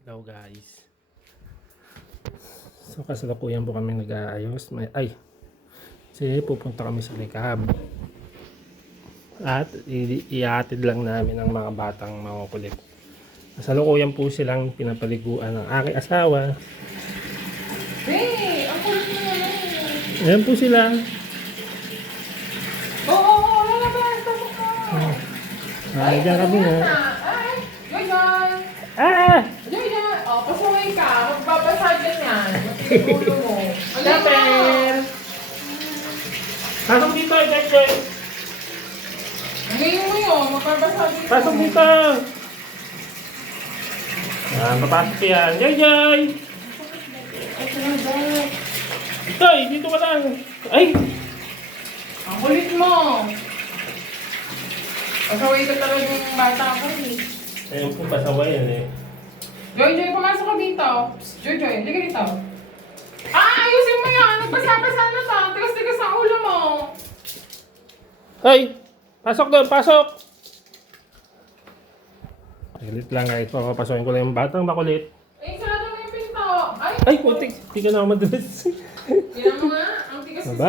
Hello guys. So kasalukuyan po kami nag-aayos. Kasi pupunta kami sa Likab. At iatid lang namin ang mga batang makukulit. Kasalukuyan po silang pinapaliguan ng aking asawa. Hey, ang kulit mo naman. Ayan po sila. Oo, lalabas. Tapos mo. Diyan kami na. Ay, Joy. Ah! Joy. Oh, pasaway ka. Magbabasa dyan yan. Matigil ulo mo. Chapel! Pasok dito, Joy. Ngayon mo yun. Magbabasa dyan. Pasok dito. Papasok yan. Joy! Joy, dito ka lang. Ay! Ang kulit mo. Pasaway ka talaga yung bata ko eh. Ayun po, pasaway yan eh. Joy, pumasok ka dito. Joy, hindi ka dito. Ayusin mo yan. Nagbasa-basa na to. Tigas-tigas ang ulo mo. Hoy! Pasok doon! Pasok! Galit lang guys. Papapasukin ko lang yung batang makulit. Sarado mo yung pinto. Ay, putik! Hindi ka na ako madulas. Kaya mo nga. Ang tigas Bye-bye.